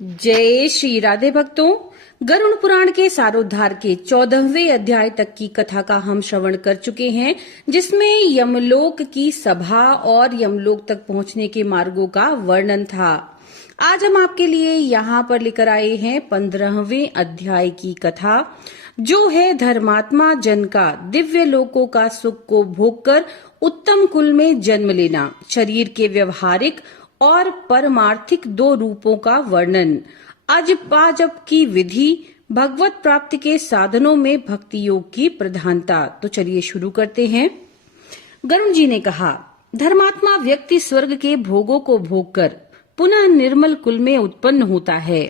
जय श्री राधे भक्तों। गरुड़ पुराण के सारोद्धार के 14वें अध्याय तक की कथा का हम श्रवण कर चुके हैं, जिसमें यमलोक की सभा और यमलोक तक पहुंचने के मार्गों का वर्णन था। आज हम आपके लिए यहाँ पर लेकर आए हैं 15वें अध्याय की कथा, जो है धर्मात्मा जन का दिव्य लोकों का सुख को भोगकर उत्तम कुल में जन्म लेना, शरीर के व्यवहारिक और परमार्थिक दो रूपों का वर्णन, अजपाजप की विधि, भगवत प्राप्ति के साधनों में भक्ति योग की प्रधानता। तो चलिए शुरू करते हैं। गरुड़ जी ने कहा, धर्मात्मा व्यक्ति स्वर्ग के भोगों को भोगकर पुनः निर्मल कुल में उत्पन्न होता है,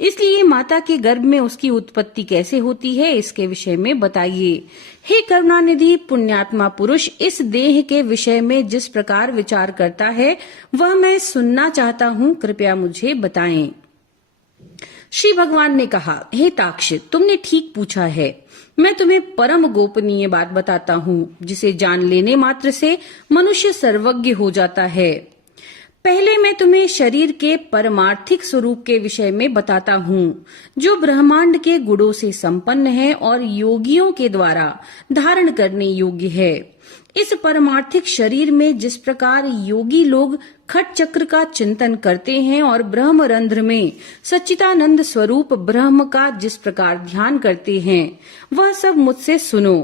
इसलिए माता के गर्भ में उसकी उत्पत्ति कैसे होती है, इसके विषय में बताइए। हे करुणानिधि पुण्यात्मा पुरुष, इस देह के विषय में जिस प्रकार विचार करता है वह मैं सुनना चाहता हूँ, कृपया मुझे बताएं। श्री भगवान ने कहा, हे ताक्ष, तुमने ठीक पूछा है। मैं तुम्हें परम गोपनीय बात बताता हूँ, जिसे जान लेने मात्र से मनुष्य सर्वज्ञ हो जाता है। पहले मैं तुम्हें शरीर के परमार्थिक स्वरूप के विषय में बताता हूँ, जो ब्रह्मांड के गुणों से संपन्न है और योगियों के द्वारा धारण करने योग्य है। इस परमार्थिक शरीर में जिस प्रकार योगी लोग खट चक्र का चिंतन करते हैं और ब्रह्म रंध्र में सच्चिदानंद स्वरूप ब्रह्म का जिस प्रकार ध्यान करते हैं, वह सब मुझसे सुनो।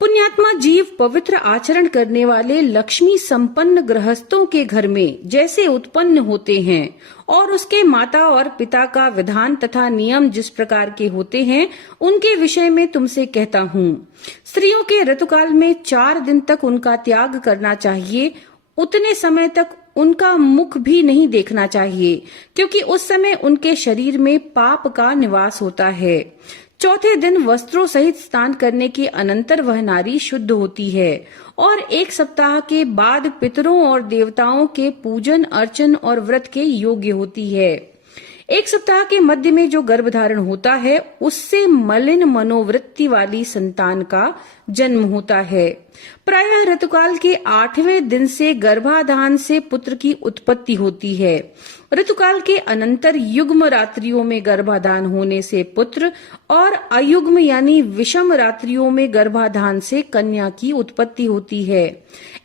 पुण्यात्मा जीव पवित्र आचरण करने वाले लक्ष्मी संपन्न गृहस्थों के घर में जैसे उत्पन्न होते हैं और उसके माता और पिता का विधान तथा नियम जिस प्रकार के होते हैं, उनके विषय में तुमसे कहता हूँ। स्त्रियों के ऋतुकाल में 4 दिन तक उनका त्याग करना चाहिए, उतने समय तक उनका मुख भी नहीं देखना चाहिए, क्योंकि उस समय उनके शरीर में पाप का निवास होता है। चौथे दिन वस्त्रों सहित स्नान करने के अनंतर वह नारी शुद्ध होती है और 1 सप्ताह के बाद पितरों और देवताओं के पूजन अर्चन और व्रत के योग्य होती है। 1 सप्ताह के मध्य में जो गर्भधारण होता है, उससे मलिन मनोवृत्ति वाली संतान का जन्म होता है। प्रायः ऋतुकाल के 8वें दिन से गर्भाधान से पुत्र की उत्पत्ति होती है। ऋतुकाल के अनंतर युग्म रात्रियों में गर्भाधान होने से पुत्र और अयुग्म यानी विषम रात्रियों में गर्भाधान से कन्या की उत्पत्ति होती है।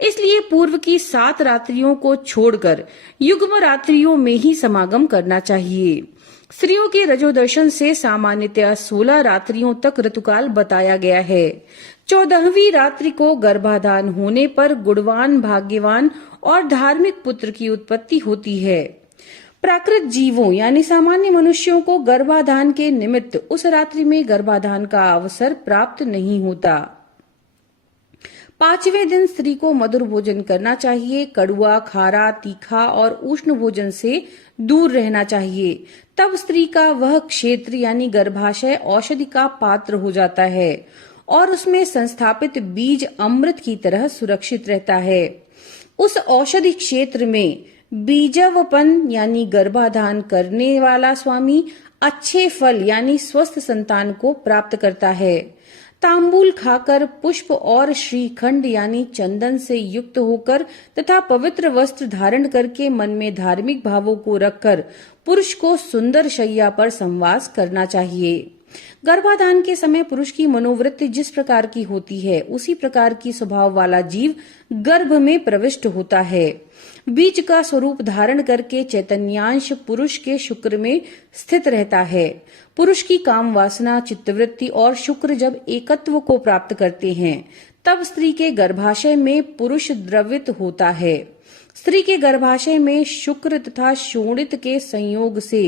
इसलिए पूर्व की 7 रात्रियों को छोड़कर युग्म रात्रियों में ही समागम करना चाहिए। स्त्रियों के रजोदर्शन से सामान्यतया 16 रात्रियों तक ऋतुकाल बताया गया है। 14वीं रात्रि को गर्भाधान होने पर गुणवान, भाग्यवान और धार्मिक पुत्र की उत्पत्ति होती है। प्राकृत जीवों यानी सामान्य मनुष्यों को गर्भाधान के निमित्त उस रात्रि में गर्भाधान का अवसर प्राप्त नहीं होता। 5वें दिन स्त्री को मधुर भोजन करना चाहिए, कड़ुआ, खारा, तीखा और उष्ण भोजन से दूर रहना चाहिए। तब स्त्री का वह क्षेत्र यानी गर्भाशय औषधि का पात्र हो जाता है और उसमें संस्थापित बीज अमृत की तरह सुरक्षित रहता है। उस औषधि क्षेत्र में बीजवपन यानी गर्भाधान करने वाला स्वामी अच्छे फल यानी स्वस्थ संतान को प्राप्त करता है। तांबूल खाकर, पुष्प और श्रीखंड यानी चंदन से युक्त होकर तथा पवित्र वस्त्र धारण करके मन में धार्मिक भावों को रखकर पुरुष को सुंदर शैया पर संवास करना चाहिए। गर्भाधान के समय पुरुष की मनोवृत्ति जिस प्रकार की होती है, उसी प्रकार की स्वभाव वाला जीव गर्भ में प्रविष्ट होता है। बीज का स्वरूप धारण करके चैतन्यांश पुरुष के शुक्र में स्थित रहता है। पुरुष की काम वासना, चित्तवृत्ति और शुक्र जब एकत्व को प्राप्त करते हैं, तब स्त्री के गर्भाशय में पुरुष द्रवित होता है। स्त्री के गर्भाशय में शुक्र तथा शोणित के संयोग से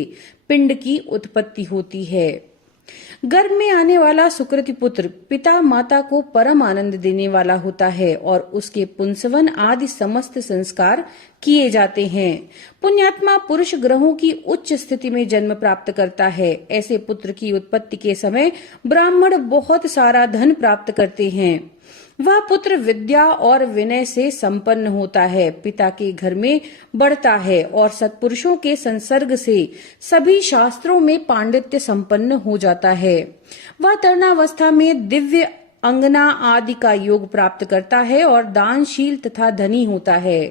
पिंड की उत्पत्ति होती है। गर्भ में आने वाला सुकृति पुत्र पिता माता को परम आनंद देने वाला होता है और उसके पुंसवन आदि समस्त संस्कार किए जाते हैं। पुण्यात्मा पुरुष ग्रहों की उच्च स्थिति में जन्म प्राप्त करता है। ऐसे पुत्र की उत्पत्ति के समय ब्राह्मण बहुत सारा धन प्राप्त करते हैं। वह पुत्र विद्या और विनय से संपन्न होता है, पिता के घर में बढ़ता है और सत्पुरुषों के संसर्ग से सभी शास्त्रों में पांडित्य संपन्न हो जाता है। वह तरुणावस्था में दिव्य अंगना आदि का योग प्राप्त करता है और दानशील तथा धनी होता है।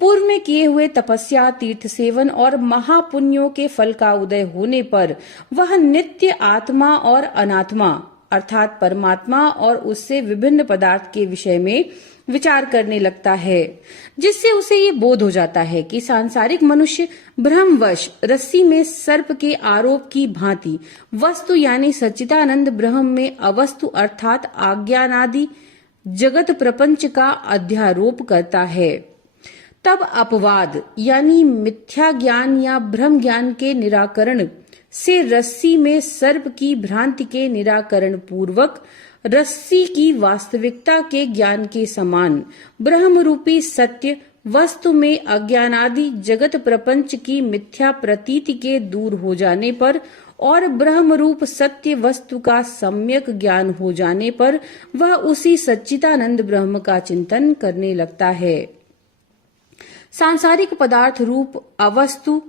पूर्व में किए हुए तपस्या, तीर्थ सेवन और महापुण्यों के फल का उदय होने पर वह नित्य आत्मा और अनात्मा अर्थात परमात्मा और उससे विभिन्न पदार्थ के विषय में विचार करने लगता है, जिससे उसे ये बोध हो जाता है कि सांसारिक मनुष्य भ्रमवश रस्सी में सर्प के आरोप की भांति वस्तु यानी सच्चिदानंद ब्रह्म में अवस्तु अर्थात आज्ञानादि जगत प्रपंच का अध्यारोप करता है। तब अपवाद यानी मिथ्या ज्ञान या भ्रम ज्ञान के निराकरण से रस्सी में सर्प की भ्रांति के निराकरण पूर्वक रस्सी की वास्तविकता के ज्ञान के समान ब्रह्म रूपी सत्य वस्तु में अज्ञानादि जगत प्रपंच की मिथ्या प्रतीति के दूर हो जाने पर और ब्रह्म रूप सत्य वस्तु का सम्यक ज्ञान हो जाने पर वह उसी सच्चिदानंद ब्रह्म का चिंतन करने लगता है। सांसारिक पदार्थ रूप अवस्तु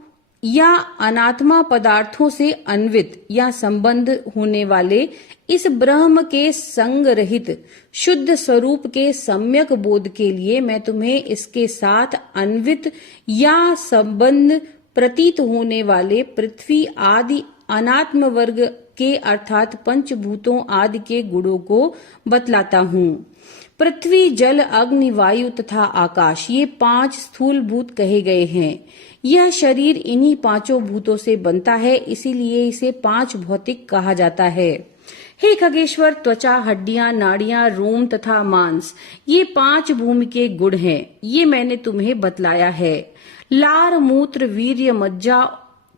या अनात्मा पदार्थों से अन्वित या संबंध होने वाले इस ब्रह्म के संग रहित शुद्ध स्वरूप के सम्यक बोध के लिए मैं तुम्हें इसके साथ अन्वित या संबंध प्रतीत होने वाले पृथ्वी आदि अनात्म वर्ग के अर्थात पंचभूतों आदि के गुणों को बतलाता हूँ। पृथ्वी, जल, अग्नि, वायु तथा आकाश ये 5 स्थूल भूत कहे गए हैं। यह शरीर इन्हीं 5 भूतों से बनता है, इसीलिए इसे 5 भौतिक कहा जाता है। हे खगेश्वर, त्वचा, हड्डियां, नाड़ियां, रोम तथा मांस ये 5 भूमि के गुण हैं। ये मैंने तुम्हें बतलाया है। लार, मूत्र, वीर्य, मज्जा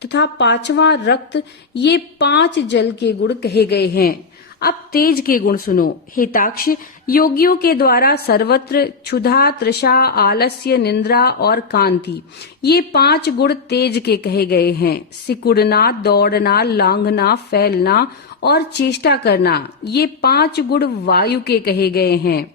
तथा 5वां रक्त ये 5 जल के गुण कहे गए हैं। अब तेज के गुण सुनो। हिताक्ष, योगियों के द्वारा सर्वत्र क्षुधा, तृषा, आलस्य, निंद्रा और कांति ये 5 गुण तेज के कहे गए हैं। सिकुड़ना, दौड़ना, लांघना, फैलना और चेष्टा करना ये 5 गुण वायु के कहे गए हैं।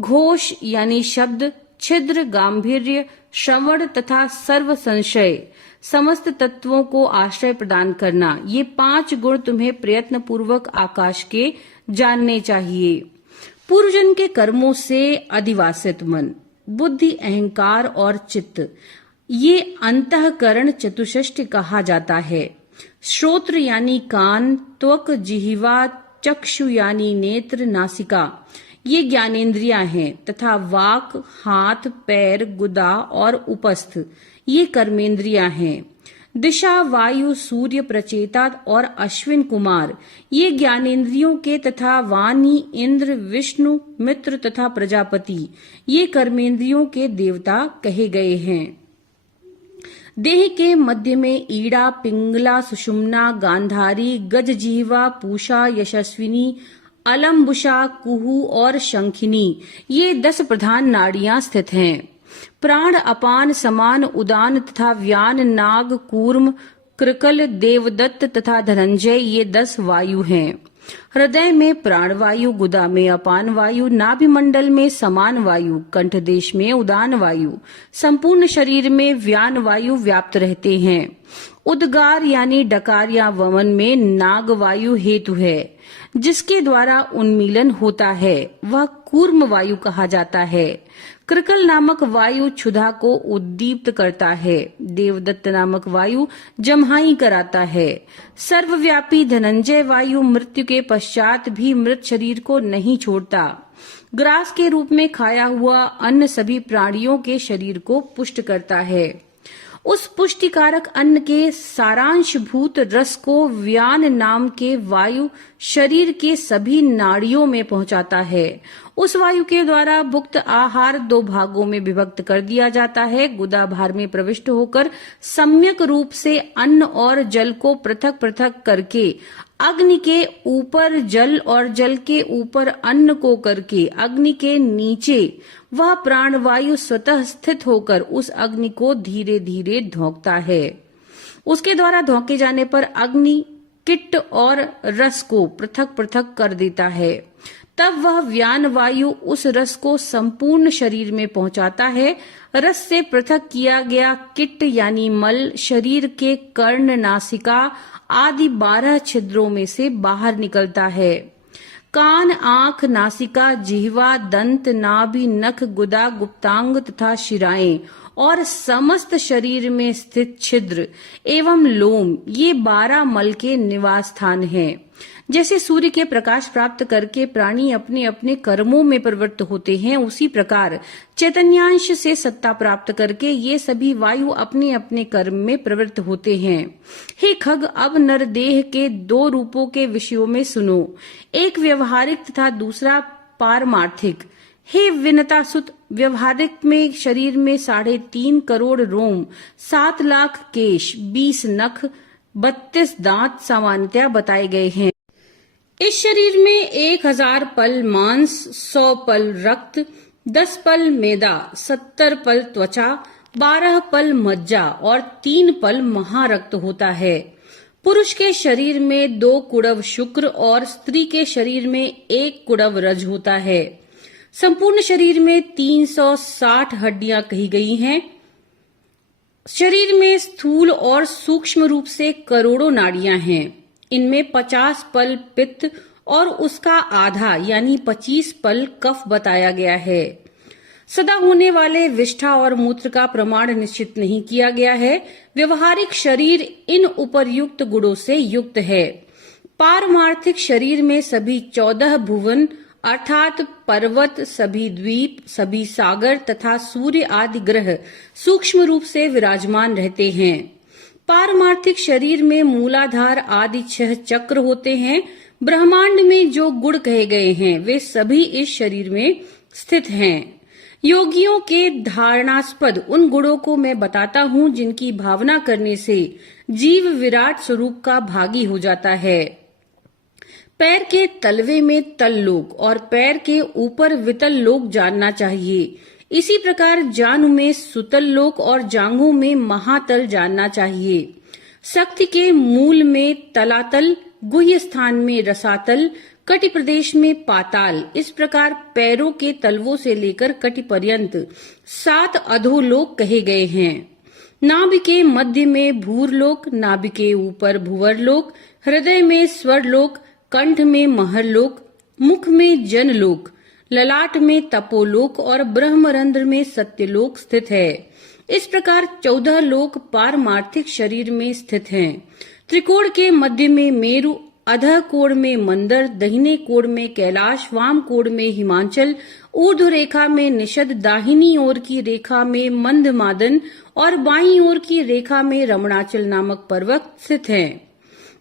घोष यानी शब्द, छिद्र, गांभीर्य, श्रवण तथा सर्व संशय समस्त तत्वों को आश्रय प्रदान करना ये 5 गुण तुम्हें प्रयत्न पूर्वक आकाश के जानने चाहिए। पूर्वजन्म के कर्मों से अधिवासित मन, बुद्धि, अहंकार और चित्त ये अंतःकरण चतुष्षष्टि कहा जाता है। श्रोत्र यानी कान, त्वक, जिह्वा, चक्षु यानी नेत्र, नासिका ये ज्ञानेंद्रियां हैं तथा वाक, हाथ, पैर, गुदा और उपस्थ ये कर्मेंद्रियां हैं। दिशा, वायु, सूर्य, प्रचेता और अश्विन कुमार ये ज्ञानेंद्रियों के तथा वाणी, इंद्र, विष्णु, मित्र तथा प्रजापति ये कर्मेंद्रियों के देवता कहे गए हैं। देह के मध्य में ईड़ा, पिंगला, सुषुम्ना, गांधारी, गजजीवा, पूषा, यशस्विनी, अलम्बुषा, कुहू और शंखिनी ये 10 प्रधान नाड़ियां स्थित हैं। प्राण, अपान, समान, उदान तथा व्यान, नाग, कूर्म, कृकल, देवदत्त तथा धनंजय ये 10 वायु हैं। हृदय में प्राण वायु, गुदा में अपान वायु, नाभि मंडल में समान वायु, कंठ देश में उदान वायु, संपूर्ण शरीर में व्यान वायु व्याप्त रहते हैं। उद्गार यानी डकार या वमन में नाग वायु हेतु है, जिसके द्वारा उन्मीलन होता है, वह कूर्म वायु कहा जाता है। कृकल नामक वायु क्षुधा को उद्दीप्त करता है। देवदत्त नामक वायु जम्हाई कराता है। सर्वव्यापी धनंजय वायु मृत्यु के पश्चात भी मृत शरीर को नहीं छोड़ता। ग्रास के रूप में खाया हुआ अन्न सभी प्राणियों के शरीर को पुष्ट करता है। उस पुष्टिकारक अन्न के सारांशभूत रस को व्यान नाम के वायु शरीर के सभी नाड़ियों में पहुंचाता है। उस वायु के द्वारा भुक्त आहार 2 भागों में विभक्त कर दिया जाता है। गुदाभार में प्रविष्ट होकर सम्यक रूप से अन्न और जल को पृथक पृथक करके अग्नि के ऊपर जल और जल के ऊपर अन्न को करके अग्नि के नीचे वह प्राणवायु स्वतः स्थित होकर उस अग्नि को धीरे धीरे धोंकता है। उसके द्वारा धोंके जाने पर अग्नि किट्ट और रस को पृथक पृथक कर देता है। तब वह व्यान वायु उस रस को संपूर्ण शरीर में पहुंचाता है। रस से पृथक किया गया किट्ट यानी मल शरीर के कर्ण, नासिका आदि 12 छिद्रों में से बाहर निकलता है। कान, आंख, नासिका, जिह्वा, दंत, नाभि, नख, गुदा, गुप्तांग तथा शिराएं और समस्त शरीर में स्थित छिद्र एवं लोम, ये 12 मल के निवास स्थान हैं। जैसे सूर्य के प्रकाश प्राप्त करके प्राणी अपने अपने कर्मों में प्रवृत्त होते हैं, उसी प्रकार चैतन्यांश से सत्ता प्राप्त करके ये सभी वायु अपने अपने कर्म में प्रवृत्त होते हैं। हे खग, अब नरदेह के 2 रूपों के विषयों में सुनो, एक व्यवहारिक तथा दूसरा पारमार्थिक। हे विनतासुत, व्यवहारिक में शरीर में 3.5 करोड़ रोम, 7 लाख केश, 20 नख, 32 दांत सामान्यतया बताए गए हैं। इस शरीर में 1000 पल मांस, 100 पल रक्त, 10 पल मैदा, 70 पल त्वचा, 12 पल मज्जा और 3 पल महारक्त होता है। पुरुष के शरीर में 2 कुड़व शुक्र और स्त्री के शरीर में 1 कुड़व रज होता है। संपूर्ण शरीर में 360 हड्डियां कही गई हैं। शरीर में स्थूल और सूक्ष्म रूप से करोड़ों नाड़ियां हैं। इनमें 50 पल पित्त और उसका आधा यानी 25 पल कफ बताया गया है। सदा होने वाले विष्ठा और मूत्र का प्रमाण निश्चित नहीं किया गया है। व्यवहारिक शरीर इन उपर्युक्त गुणों से युक्त है। पारमार्थिक शरीर में सभी 14 भुवन अर्थात पर्वत, सभी द्वीप, सभी सागर तथा सूर्य आदि ग्रह सूक्ष्म रूप से विराजमान रहते हैं। पारमार्थिक शरीर में मूलाधार आदि 6 चक्र होते हैं। ब्रह्मांड में जो गुण कहे गए हैं वे सभी इस शरीर में स्थित हैं। योगियों के धारणास्पद उन गुणों को मैं बताता हूँ जिनकी भावना करने से जीव विराट स्वरूप का भागी हो जाता है। पैर के तलवे में तल लोक और पैर के ऊपर वितल लोक जानना चाहिए। इसी प्रकार जानु में सुतल लोक और जांघों में महातल जानना चाहिए। शक्ति के मूल में तलातल, गुह्य स्थान में रसातल, कटि प्रदेश में पाताल, इस प्रकार पैरों के तलवों से लेकर कटि पर्यंत 7 अधोलोक कहे गए हैं। नाभि के मध्य में भूरलोक, नाभि के ऊपर भुवरलोक, हृदय में स्वरलोक, कंठ में महरलोक, मुख में जनलोक, ललाट में तपोलोक और ब्रह्मरंध्र में सत्यलोक स्थित है। इस प्रकार 14 लोक पारमार्थिक शरीर में स्थित हैं। त्रिकोण के मध्य में मेरु, अधः कोण में मंदर, दहिने कोण में कैलाश, वाम कोण में हिमाचल, ऊर्ध्व रेखा में निषद, दाहिनी ओर की रेखा में मंदमादन और बाईं ओर की रेखा में रमणाचल नामक पर्वत स्थित हैं।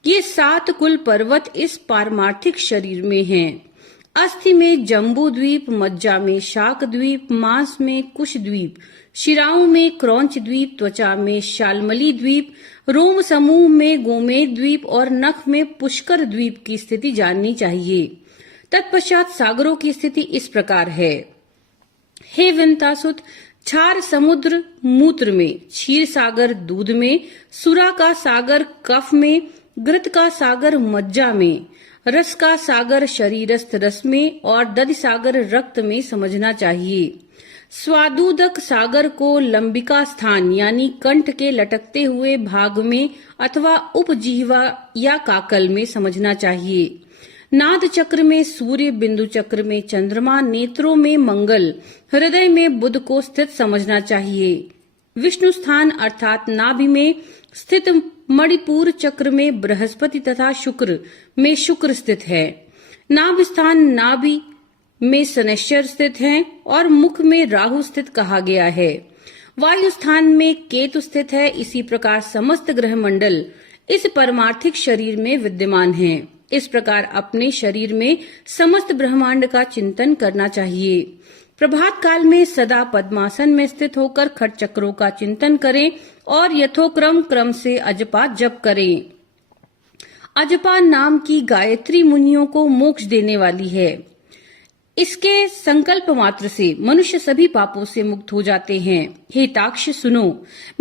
ये 7 कुल पर्वत इस पारमार्थिक शरीर में हैं। अस्थि में जम्बू द्वीप, मज्जा में शाक द्वीप, मांस में कुश द्वीप, शिराओं में क्रौंच द्वीप, त्वचा में शालमली द्वीप, रोम समूह में गोमेद द्वीप और नख में पुष्कर द्वीप की स्थिति जाननी चाहिए। तत्पश्चात सागरों की स्थिति इस प्रकार है। हे विंतासुत, क्षार समुद्र मूत्र में, क्षीर सागर दूध में, सुरा का सागर कफ में, घृत का सागर मज्जा में, रस का सागर शरीरस्थ रस में और दधि सागर रक्त में समझना चाहिए। स्वादुदक सागर को लंबिका स्थान यानी कंठ के लटकते हुए भाग में अथवा उपजिह्वा या काकल में समझना चाहिए। नाद चक्र में सूर्य, बिंदु चक्र में चंद्रमा, नेत्रों में मंगल, हृदय में बुध को स्थित समझना चाहिए। विष्णु स्थान अर्थात नाभि में स्थित मणिपुर चक्र में बृहस्पति तथा शुक्र में शुक्र स्थित है। नाभि स्थान नाभि में शनैश्चर स्थित हैं और मुख में राहु स्थित कहा गया है। वायु स्थान में केतु स्थित है। इसी प्रकार समस्त ग्रह मंडल इस परमार्थिक शरीर में विद्यमान हैं। इस प्रकार अपने शरीर में समस्त ब्रह्मांड का चिंतन करना चाहिए। प्रभात काल में सदा पद्मासन में स्थित होकर खट चक्रों का चिंतन करें और यथोक्रम क्रम से अजपा जप करें। अजपा नाम की गायत्री मुनियों को मोक्ष देने वाली है। इसके संकल्प मात्र से मनुष्य सभी पापों से मुक्त हो जाते हैं। हे ताक्ष सुनो,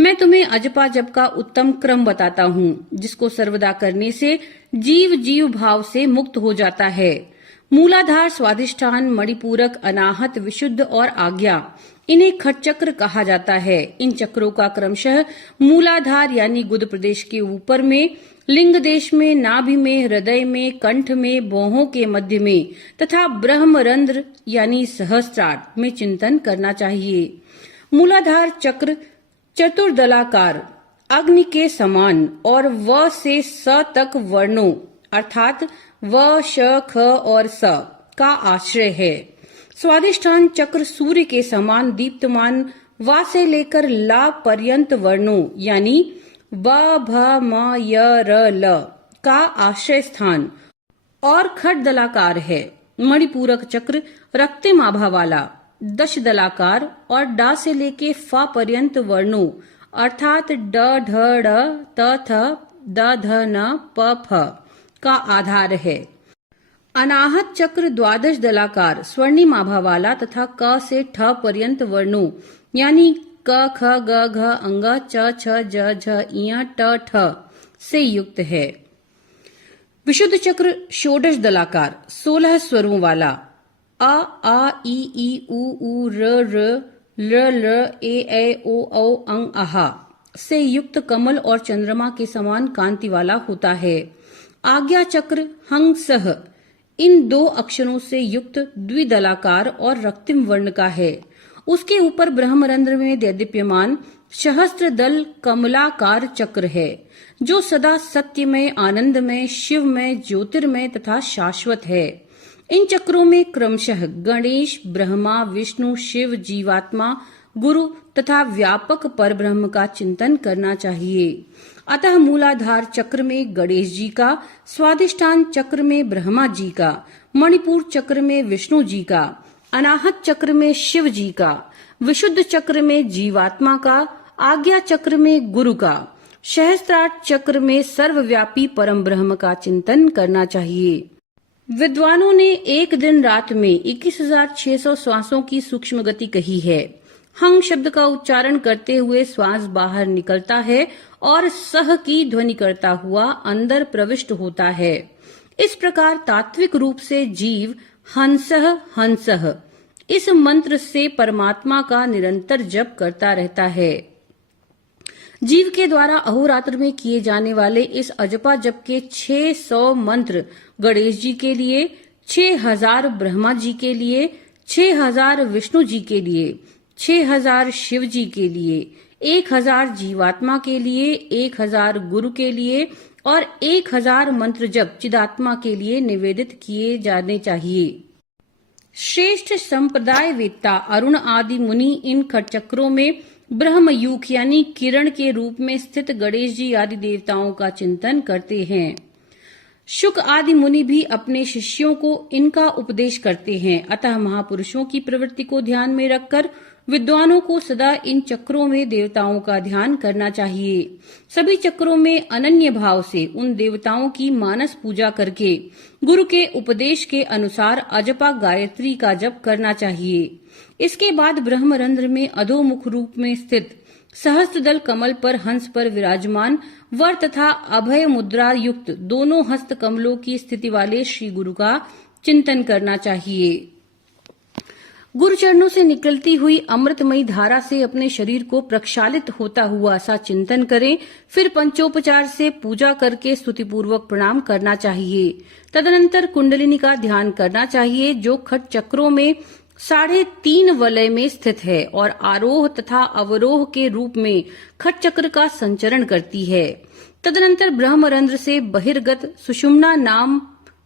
मैं तुम्हें अजपा जप का उत्तम क्रम बताता हूँ, जिसको सर्वदा करने से जीव जीव भाव से मुक्त हो जाता है। मूलाधार, स्वाधिष्ठान, मणिपूरक, अनाहत, विशुद्ध और आज्ञा इन्हें खट चक्र कहा जाता है। इन चक्रों का क्रमशः मूलाधार यानी गुद प्रदेश के ऊपर में, लिंग देश में, नाभि में, हृदय में, कंठ में, भौहों के मध्य में तथा ब्रह्मरंध्र यानी सहस्त्रार में चिंतन करना चाहिए। मूलाधार चक्र चतुर्दलाकार अग्नि के समान और व से स तक वर्णों अर्थात व, श, ख और स का आश्रय है। स्वादिष्ठान चक्र सूर्य के समान दीप्तमान वा से लेकर ला पर्यंत वर्णों यानी ब, भ, म, य, र, ल का आश्रय स्थान और खट दलाकार है। मणिपूरक चक्र रक्तमाभा वाला दश दलाकार और डा से लेके फा पर्यंत वर्णों अर्थात ड, ढ, ड़, त, थ, द, ध, न, प, फ का आधार है। अनाहत चक्र द्वादश दलाकार स्वर्णिमाभा वाला तथा क से ठ पर्यंत वर्णों यानी क, ख, ग, घ, अंग, च, छ, ज, झ, इय, ट, ठ से युक्त है। विशुद्ध चक्र षोडश दलाकार 16 स्वरों वाला अ, आ, ई, उ, र, ल, ए, ओ, अंग, आहा से युक्त कमल और चंद्रमा के समान कांति वाला होता है। आज्ञा चक्र हंसह इन दो अक्षरों से युक्त द्विदलाकार और रक्तिम वर्ण का है। उसके ऊपर ब्रह्मरंध्र में दैदीप्यमान सहस्त्र दल कमलाकार चक्र है जो सदा सत्यमय, आनंदमय, शिवमय, ज्योतिर्मय तथा शाश्वत है। इन चक्रों में क्रमशः गणेश, ब्रह्मा, विष्णु, शिव, जीवात्मा, गुरु तथा व्यापक परब्रह्म का चिंतन करना चाहिए। अतः मूलाधार चक्र में गणेश जी का, स्वादिष्ठान चक्र में ब्रह्मा जी का, मणिपुर चक्र में विष्णु जी का, अनाहत चक्र में शिव जी का, विशुद्ध चक्र में जीवात्मा का, आज्ञा चक्र में गुरु का, सहस्त्रार चक्र में सर्वव्यापी परम ब्रह्म का चिंतन करना चाहिए। विद्वानों ने एक दिन रात में 21,600 श्वासों की सूक्ष्म गति कही है। हंग शब्द का उच्चारण करते हुए श्वास बाहर निकलता है और सह की ध्वनि करता हुआ अंदर प्रविष्ट होता है। इस प्रकार तात्विक रूप से जीव हंसः हंसः इस मंत्र से परमात्मा का निरंतर जप करता रहता है। जीव के द्वारा अहोरात्र में किए जाने वाले इस अजपा जप के 600 मंत्र गणेश जी के लिए, 6000 ब्रह्मा जी के लिए, 6000 विष्णु जी के लिए, 6000 शिव जी के लिए, 1000 जीवात्मा के लिए, 1000 गुरु के लिए और 1000 मंत्र जप चिदात्मा के लिए निवेदित किए जाने चाहिए। श्रेष्ठ संप्रदाय वेत्ता अरुण आदि मुनि इन खटचक्रों में ब्रह्मयूख यानी किरण के रूप में स्थित गणेश जी आदि देवताओं का चिंतन करते हैं। शुक आदि मुनि भी अपने शिष्यों को इनका उपदेश करते हैं। अतः महापुरुषों की प्रवृत्ति को ध्यान में रखकर विद्वानों को सदा इन चक्रों में देवताओं का ध्यान करना चाहिए। सभी चक्रों में अनन्य भाव से उन देवताओं की मानस पूजा करके गुरु के उपदेश के अनुसार अजपा गायत्री का जप करना चाहिए। इसके बाद ब्रह्मरंध्र में अधोमुख रूप में स्थित सहस्त्रदल कमल पर हंस पर विराजमान वर तथा अभय मुद्रा युक्त दोनों हस्त कमलों की स्थिति वाले श्री गुरु का चिंतन करना चाहिए। गुरु चरणों से निकलती हुई अमृतमयी धारा से अपने शरीर को प्रक्षालित होता हुआ सा चिंतन करें। फिर पंचोपचार से पूजा करके स्तुतिपूर्वक प्रणाम करना चाहिए। तदनंतर कुंडलिनी का ध्यान करना चाहिए जो खट चक्रों में 3.5 वलय में स्थित है और आरोह तथा अवरोह के रूप में खट चक्र का संचरण करती है। तदनंतर ब्रह्मरंध्र से बहिर्गत सुषुम्ना नाम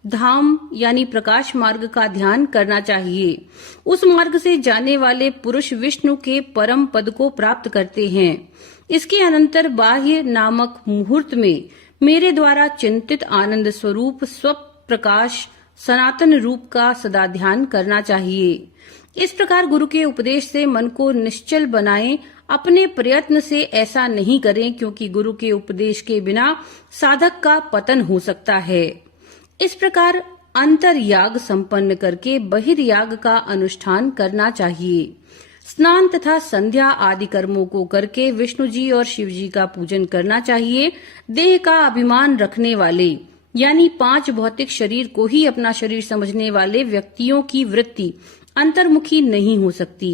धाम यानी प्रकाश मार्ग का ध्यान करना चाहिए। उस मार्ग से जाने वाले पुरुष विष्णु के परम पद को प्राप्त करते हैं। इसके अनंतर बाह्य नामक मुहूर्त में मेरे द्वारा चिंतित आनंद स्वरूप स्व प्रकाश सनातन रूप का सदा ध्यान करना चाहिए। इस प्रकार गुरु के उपदेश से मन को निश्चल बनाएं। अपने प्रयत्न से ऐसा नहीं करें क्योंकि गुरु के उपदेश के बिना साधक का पतन हो सकता है। इस प्रकार अंतर्याग संपन्न करके बहिर्याग का अनुष्ठान करना चाहिए। स्नान तथा संध्या आदि कर्मों को करके विष्णु जी और शिव जी का पूजन करना चाहिए। देह का अभिमान रखने वाले यानी 5 भौतिक शरीर को ही अपना शरीर समझने वाले व्यक्तियों की वृत्ति अंतर्मुखी नहीं हो सकती।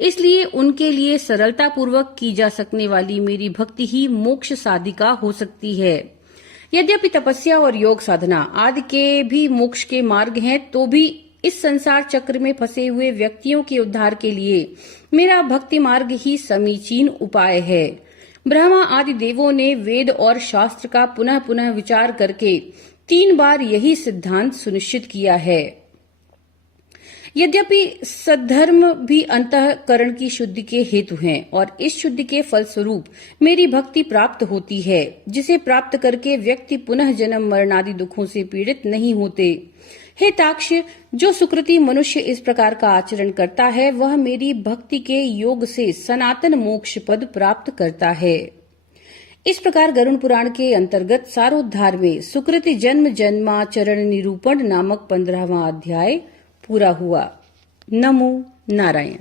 इसलिए उनके लिए सरलता पूर्वक की जा सकने वाली मेरी भक्ति ही मोक्ष साधिका हो सकती है। यद्यपि तपस्या और योग साधना आदि के भी मोक्ष के मार्ग हैं, तो भी इस संसार चक्र में फंसे हुए व्यक्तियों के उद्धार के लिए मेरा भक्ति मार्ग ही समीचीन उपाय है। ब्रह्मा आदि देवों ने वेद और शास्त्र का पुनः पुनः विचार करके 3 बार यही सिद्धांत सुनिश्चित किया है। यद्यपि सद्धर्म भी अंतःकरण की शुद्धि के हेतु हैं और इस शुद्धि के फलस्वरूप मेरी भक्ति प्राप्त होती है, जिसे प्राप्त करके व्यक्ति पुनः जन्म मरणादि दुखों से पीड़ित नहीं होते। हे ताक्ष, जो सुकृति मनुष्य इस प्रकार का आचरण करता है, वह मेरी भक्ति के योग से सनातन मोक्ष पद प्राप्त करता है। इस प्रकार गरुड़ पुराण के अंतर्गत सारोद्धार में सुकृति जन्म जन्माचरण निरूपण नामक 15वां अध्याय पूरा हुआ। नमो नारायण।